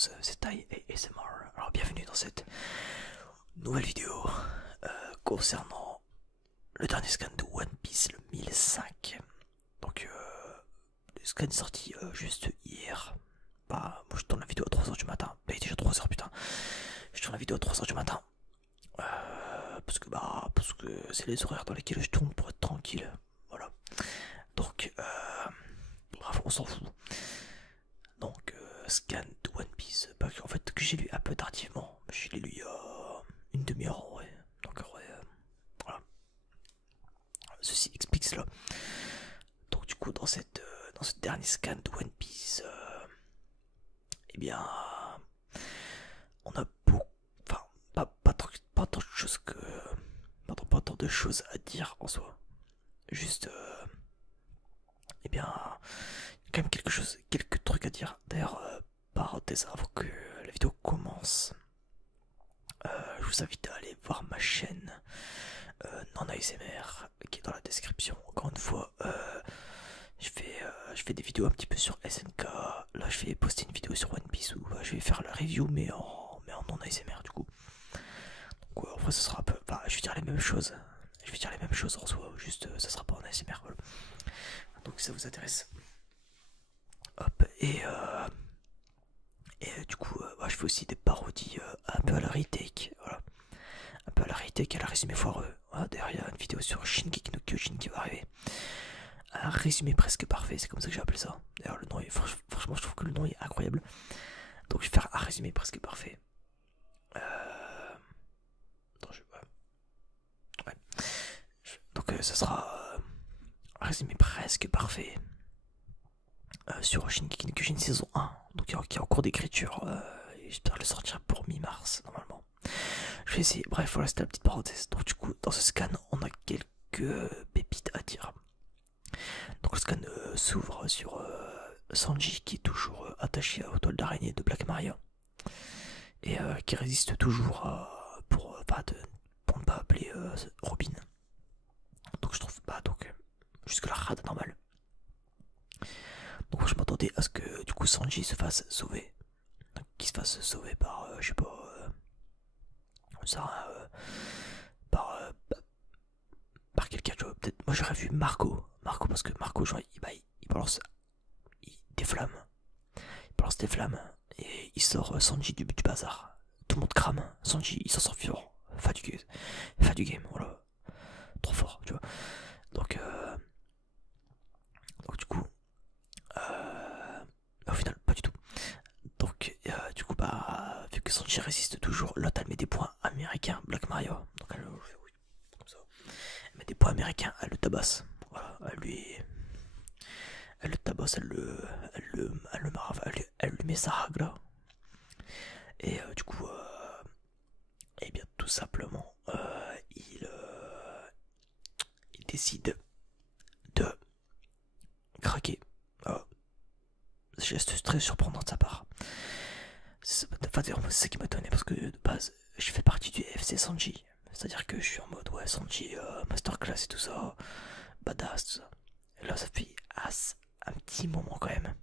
tous, c'est Tai et ASMR. Alors bienvenue dans cette nouvelle vidéo concernant le dernier scan de One Piece, le 1005. Donc le scan est sorti juste hier. Bah moi je tourne la vidéo à 3h du matin. Bah il est déjà 3h putain. Je tourne la vidéo à 3h du matin. Parce que c'est les horaires dans lesquels je tourne pour être tranquille. Voilà. Donc bref on s'en fout. Donc scan de One Piece, en fait que j'ai lu un peu tardivement, je l'ai lu il y a une demi-heure en vrai, donc en vrai, voilà, ceci explique cela. Donc du coup dans ce dernier scan de One Piece, eh bien on a beaucoup, enfin pas tant de choses que, pas tant de choses à dire en soi, juste eh bien quand même quelques trucs à dire. D'ailleurs, parenthèse avant que la vidéo commence, je vous invite à aller voir ma chaîne Non ASMR qui est dans la description. Encore une fois, je fais des vidéos un petit peu sur SNK. Là, je vais poster une vidéo sur One Piece où je vais faire la review, mais en non ASMR du coup. Donc, en vrai, ce sera un peu. Enfin, je vais dire les mêmes choses. Je vais dire les mêmes choses en soi, juste ça sera pas en ASMR. Voilà. Donc, si ça vous intéresse. Hop, et du coup, je fais aussi des parodies un peu à la retake, voilà. Un peu à la retake, à la résumé foireux. Voilà, d'ailleurs, il y a une vidéo sur Shingeki no Kyojin qui va arriver. Un résumé presque parfait, c'est comme ça que j'ai appelé ça. D'ailleurs, le nom est, franchement, je trouve que le nom est incroyable. Donc, je vais faire un résumé presque parfait. Attends, ouais. Donc, ça sera un résumé presque parfait. Sur Shingeki no Kyojin saison 1, donc qui est en cours d'écriture, j'espère le sortir pour mi-mars normalement. Je vais essayer, bref voilà c'était la petite parenthèse. Donc du coup dans ce scan on a quelques pépites à dire. Donc le scan s'ouvre sur Sanji qui est toujours attaché aux toiles d'araignée de Black Maria et qui résiste toujours pour ne pas appeler Robin. Donc je trouve pas, donc jusque là rade normal. Donc je m'attendais à ce que du coup Sanji se fasse sauver. Qu'il se fasse sauver par, je sais pas, par quelqu'un. Peut-être, moi j'aurais vu Marco. Marco parce que Marco, genre, il balance des flammes. Il balance des flammes et il sort Sanji du bazar. Tout le monde crame. Sanji, il s'en sort fort. Fin du game, voilà. Trop fort, tu vois. Donc du coup, au final, pas du tout. Donc, du coup, vu que Sanji résiste toujours, l'autre elle met des points américains, Black Maria. Donc, elle, oui, comme ça. Elle met des points américains, elle le tabasse. Voilà, elle le tabasse, elle le marave, elle lui met sa hague là. Et du coup, eh bien, tout simplement, il décide de craquer. Geste très surprenant de sa part. C'est ça qui m'a étonné parce que de base, je fais partie du FC Sanji. C'est-à-dire que je suis en mode, ouais, Sanji, masterclass et tout ça, badass, tout ça. Et là, ça fait un petit moment quand même.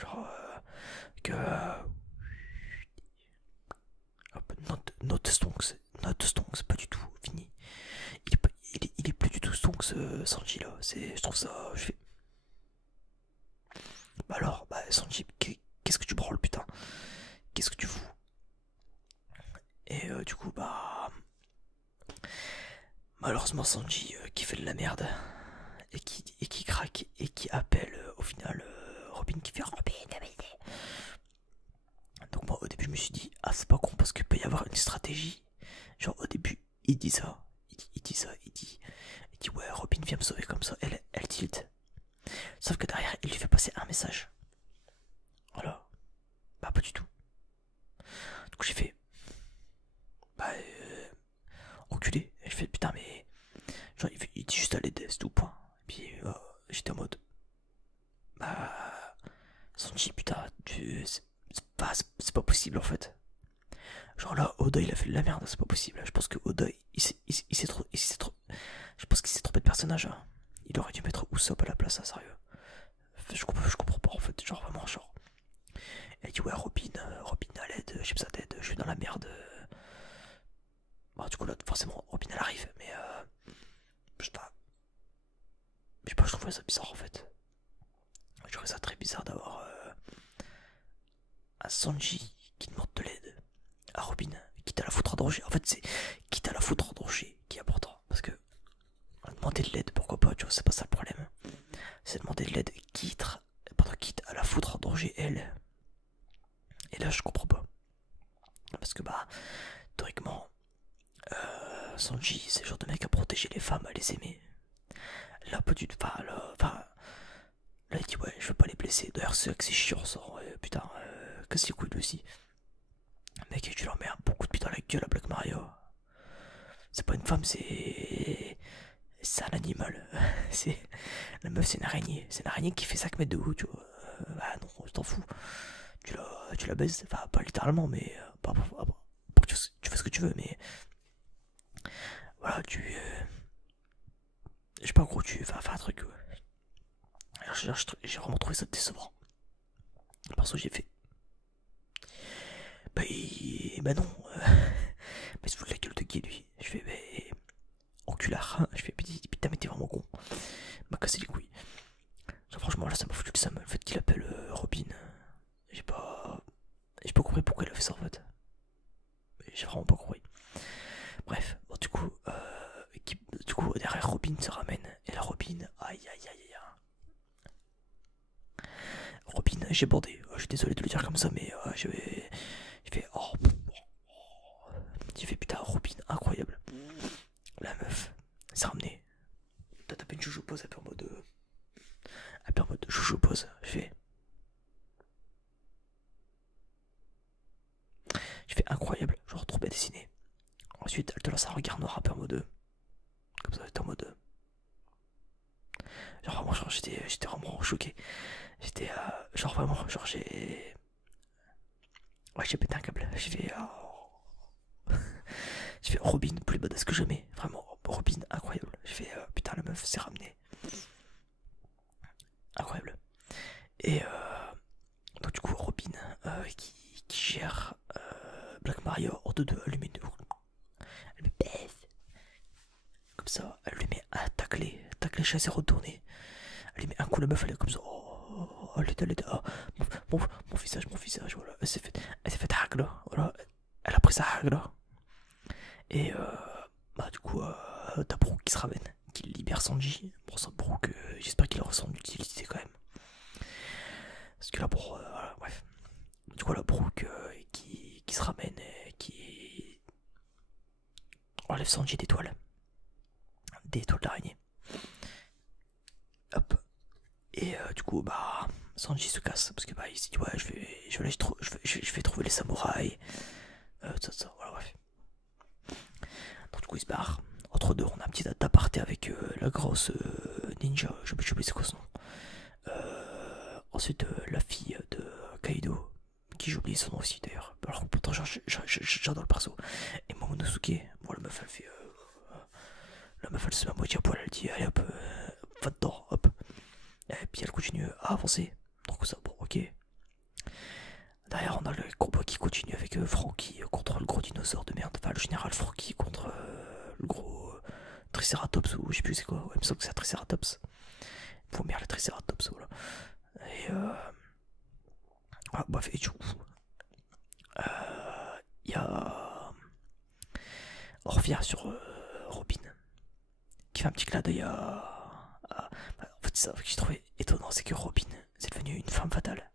Genre, que. Hop, note Stonks, pas du tout, fini. Il est plus du tout Stonks, Sanji là. Je trouve ça. Je fais. Bah alors, Sanji, qu'est-ce que tu branles, putain? Qu'est-ce que tu fous? Et du coup, malheureusement, Sanji qui fait de la merde et qui craque et qui appelle au final Robin qui fait Robin, donc moi au début je me suis dit, ah c'est pas con parce qu'il peut y avoir une stratégie. Genre au début il dit ça, il dit ouais Robin vient me sauver comme ça, elle tilt. Sauf que derrière il lui fait passer un message. Voilà. Bah pas du tout. Du coup j'ai fait enculé. Et je fais putain mais genre il dit juste à l'aide, c'est tout point. Et puis j'étais en mode Sanji putain c'est pas possible en fait. Genre là Oda il a fait de la merde, c'est pas possible. Je pense que Oda il s'est trop. Je pense qu'il s'est trompé de personnage. Hein. Il aurait dû mettre Usopp à la place, hein, sérieux. Je comprends pas en fait, genre vraiment genre. Elle dit ouais Robin, Robin à l'aide, j'ai besoin d'aide, je suis dans la merde. Bon, du coup là forcément Robin elle arrive, mais je sais pas, je trouvais ça bizarre en fait. Je trouvais ça très bizarre d'avoir un Sanji qui demande de l'aide à Robin, quitte à la foutre en danger. En fait c'est quitte à la foutre en danger qui est important, parce que demander de l'aide pourquoi pas, tu vois, c'est pas ça le problème. C'est demander de l'aide quitte à la foutre en danger elle. Et là je comprends pas. Parce que bah théoriquement Sanji c'est le genre de mec à protéger les femmes, à les aimer. Là pas du tout. Là il dit ouais je veux pas les blesser. D'ailleurs c'est que c'est chiant ça. Ouais, putain casse les couilles lui aussi. Mec tu leur mets un bon coup de pied dans la gueule à Black Mario. C'est pas une femme, c'est un animal. C'est la meuf c'est une araignée. C'est une araignée qui fait 5 mètres de haut, tu vois. Bah non, je t'en fous. Tu la baises, enfin pas littéralement, mais tu fais ce que tu veux, mais voilà, je sais pas, gros, tu vas faire un truc. J'ai vraiment trouvé ça décevant. Parce que j'ai fait. Bah non. Mais se fout de la gueule de qui lui. Je fais, mais. Enculard. Je fais, putain, mais t'es vraiment con. M'a cassé les couilles. Genre, franchement, là, ça m'a foutu le seum. Le fait qu'il appelle Robin. J'ai pas. J'ai pas compris pourquoi il a fait ça en fait. J'ai vraiment pas compris. Bref, bon, du coup, derrière Robin se ramène. Et la Robin, aïe aïe aïe aïe. Robin, j'ai bordé. Je suis désolé de le dire comme ça, mais j'ai fait. Oh. J'ai fait putain, Robin, incroyable. La meuf s'est ramenée. T'as tapé une joujou pose, un peu en mode. Un peu en mode joujou pose. J'ai fait incroyable, genre trop bien dessiné. Ensuite, elle te lance un regard noir un peu en mode. Comme ça, t'es en mode. Genre vraiment, genre, j'étais vraiment choqué. J'étais. Genre vraiment, genre j'ai. Ouais, j'ai pété un câble. J'ai fait. J'ai fait Robin plus badass que jamais. Vraiment, Robin incroyable. J'ai fait putain, la meuf s'est ramenée. Incroyable. Et donc, du coup, Robin qui gère Black Mario hors de deux, elle lui met une. Elle met baisse. Comme ça, elle lui met un taclé chassé retourné. Elle lui met un coup, la meuf, elle est comme ça. Oh, elle était. Oh, mon visage, voilà. Elle s'est fait là, voilà. Elle a pris sa là. Et bah, du coup, t'as Brook qui se ramène, qui libère Sanji. Bon, ça, Brook, j'espère qu'il aura son utilité quand même. Parce que là, bon, voilà, bref. Du coup, là, Brook qui se ramène et qui enlève Sanji d'étoiles. Des étoiles d'araignée. Hop. Et du coup, bah, Sanji se casse parce que bah, il se dit ouais, je vais trouver les samouraïs. Ça, voilà, bref. Donc, du coup, il se barre. Entre deux, on a un petit aparté avec la grosse ninja, je sais plus c'est quoi son nom. Ensuite, la fille de Kaido, qui j'oublie son nom aussi d'ailleurs. Alors pourtant, j'adore le perso. Et Momonosuke, bon, la meuf elle fait. La meuf elle se met à moitié à poil, elle dit allez hop, va dedans, hop. Et puis elle continue à avancer. Donc ça, bon, ok. Derrière, on a le combat qui continue avec Franky contre le gros dinosaure de merde. Enfin, le général Franky contre le gros Triceratops, ou je sais plus c'est quoi. Ouais, il me semble que c'est un Triceratops. Faut merde, le Triceratops, voilà. Et voilà, bref, et du coup, il y a. On revient sur Robin qui fait un petit clin d'œil en fait, c'est ça que j'ai trouvé étonnant, c'est que Robin, c'est devenu une femme fatale.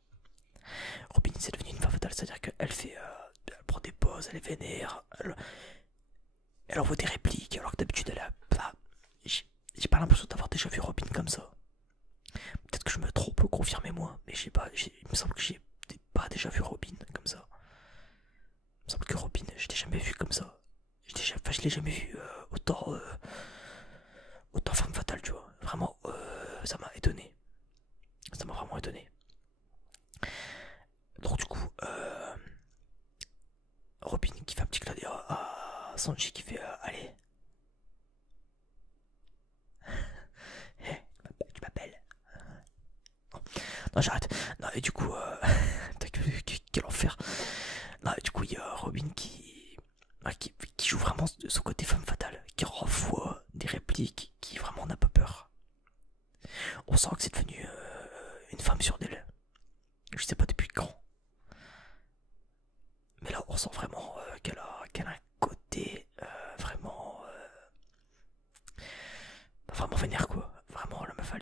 Robin, c'est devenu une femme fatale, c'est-à-dire qu'elle fait. Elle prend des pauses, elle est vénère, elle envoie des répliques, alors que d'habitude elle a. Bah, j'ai pas l'impression d'avoir déjà vu Robin comme ça. Peut-être que je me trompe, confirmez-moi, mais il me semble que j'ai pas déjà vu Robin comme ça. Il me semble que Robin, je l'ai jamais vu comme ça. Je l'ai jamais vu autant femme fatale, tu vois. Vraiment, ça m'a étonné. Ça m'a vraiment étonné. Donc du coup, Robin qui fait un petit clin d'œil à Sanji qui fait allez. Tu m'appelles. Non, j'arrête. Non, et du coup, quel enfer. Là, du coup, il y a Robin qui joue vraiment son côté femme fatale, qui renvoie des répliques, qui vraiment n'a pas peur. On sent que c'est devenu une femme sûre d'elle. Je sais pas depuis quand. Mais là, on sent vraiment qu'elle a un côté vraiment vénère quoi. Vraiment, la meuf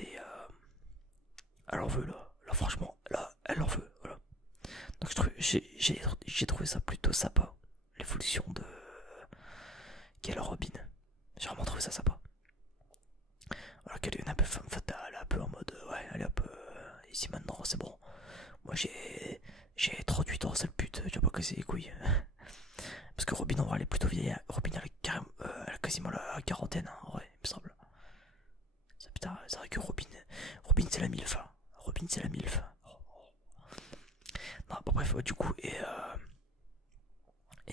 elle en veut là. Là, franchement, là, elle en veut. Voilà. Donc j'ai trouvé ça plutôt sympa. L'évolution de qu'elle Robin. J'ai vraiment trouvé ça sympa. Voilà, qu'elle est un peu femme fatale, un peu en mode ouais, allez hop, ici maintenant, c'est bon. Moi j'ai 38 ans, c'est le but, tu vas pas casser les couilles. Parce que Robin en vrai elle est plutôt vieille. Robin elle a quasiment la quarantaine, hein, en vrai, il me semble. Ça, putain, c'est vrai que Robin c'est la milf. Hein. Robin c'est la milf. Non, bon, bref, ouais, du coup, et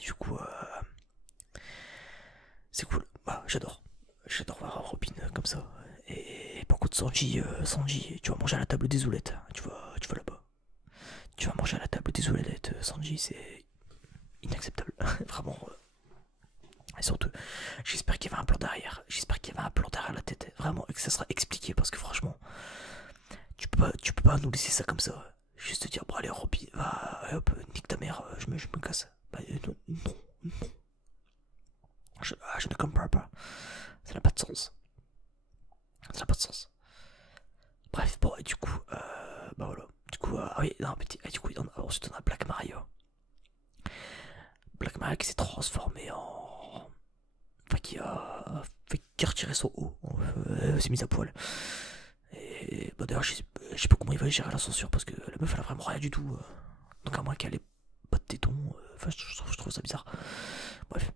du coup, c'est cool. Bah, j'adore. J'adore voir Robin comme ça. Et par contre, Sanji, tu vas manger à la table des oulettes. Tu vas là-bas. Tu vas manger à la table des oulettes, Sanji, c'est inacceptable. Vraiment. Et surtout, j'espère qu'il y avait un plan derrière. J'espère qu'il y avait un plan derrière la tête. Vraiment, et que ça sera expliqué parce que franchement, tu peux pas nous laisser ça comme ça. Juste te dire, bon, allez, Robin, va, hop, nique ta mère, je me casse. Bah, non, non, non. Je ne comprends pas. Ça n'a pas de sens. Ça n'a pas de sens. Bref, bon, et du coup, bah voilà. Du coup, ah oui, non, mais du coup, ensuite on a Black Mario. Black Mario qui s'est transformé en. Enfin, qui a retiré son haut. S'est mise à poil. Et bah d'ailleurs, je sais pas comment il va gérer la censure parce que la meuf elle a vraiment rien du tout. Donc, à moins qu'elle ait pas de téton. Enfin, je trouve ça bizarre. Bref.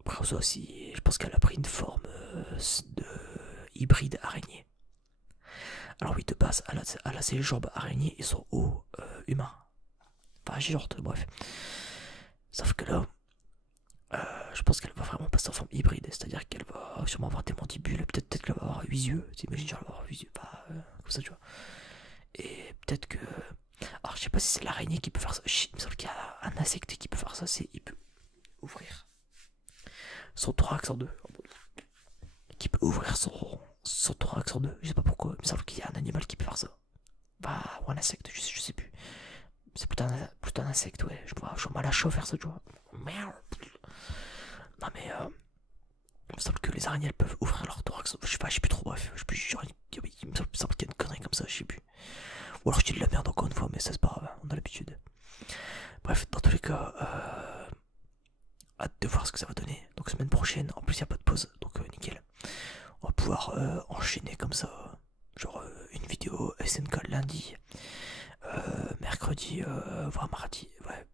Après, ça aussi, je pense qu'elle a pris une forme de hybride araignée. Alors oui, de base, elle a ses jambes araignées et son haut humain. Enfin, géante, bref. Sauf que là, je pense qu'elle va vraiment passer en forme hybride. C'est-à-dire qu'elle va sûrement avoir des mandibules. Peut-être qu'elle va avoir 8 yeux. T'imagines, elle va avoir 8 yeux. Bah, comme ça, tu vois. Et peut-être que... Alors, je sais pas si c'est l'araignée qui peut faire ça. Il me semble qu'il y a un insecte qui peut faire ça. Il peut ouvrir son thorax en deux. Qui peut ouvrir son thorax en deux. Je sais pas pourquoi. Il me semble qu'il y a un animal qui peut faire ça. Bah, ou un insecte, je sais plus. C'est plutôt un insecte, ouais. Je vois mal à chaud faire ça, tu vois. Merde. Non, mais il me semble que les araignées elles peuvent ouvrir leur thorax. Je sais plus trop, bref. Il me semble qu'il y a une connerie comme ça, je sais plus. Ou alors je dis de la merde encore une fois, mais ça c'est pas grave, on a l'habitude. Bref, dans tous les cas, hâte de voir ce que ça va donner. Donc semaine prochaine, en plus il n'y a pas de pause, donc nickel. On va pouvoir enchaîner comme ça. Genre une vidéo SNK lundi, mercredi, voire mardi. Ouais,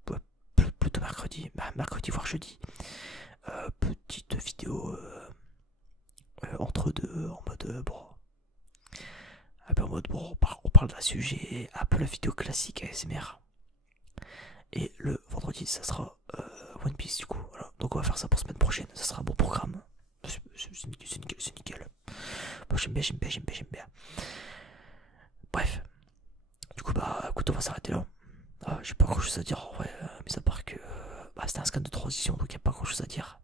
plutôt mercredi. Mercredi, voire jeudi. Petite vidéo entre deux, en mode bon. Un peu en mode bon, on parle d'un sujet, un peu la vidéo classique ASMR. Et le vendredi, ça sera One Piece du coup. Voilà. Donc on va faire ça pour semaine prochaine. Ça sera un bon programme. C'est nickel. Bon, j'aime bien. Bref. Du coup, bah écoute, on va s'arrêter là. J'ai pas grand chose à dire en vrai. Mais à part que c'était un scan de transition, donc y a pas grand chose à dire.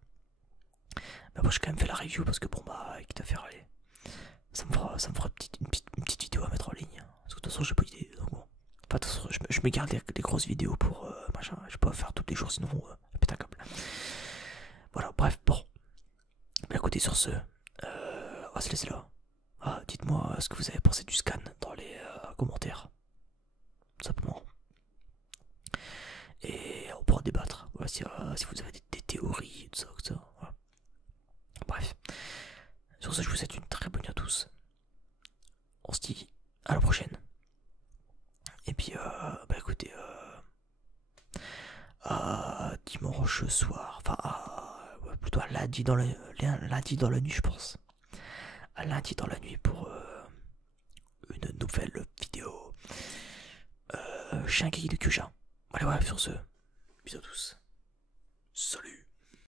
Mais moi j'ai quand même fait la review parce que bon bah, quitte à faire aller. Ça me fera une petite vidéo à mettre en ligne. Parce que de toute façon j'ai pas d'idée. Donc bon. Enfin, de toute façon, je me garde les grosses vidéos pour machin. Je peux pas faire tous les jours sinon pète un câble. Voilà, bref, bon. Bah écoutez, sur ce, on va se laisser là. Dites-moi ce que vous avez pensé du scan dans les commentaires. Tout simplement. Et on pourra débattre. Voilà, si vous avez des théories, tout ça. Voilà. Bref. Sur ce, je vous souhaite une très bonne nuit à tous. On se dit à la prochaine. Et puis, bah écoutez, dimanche soir, enfin, plutôt à lundi dans la nuit, je pense. À lundi dans la nuit pour une nouvelle vidéo. Shingeki de Kyojin. Allez, voilà, sur ce, bisous à tous. Salut.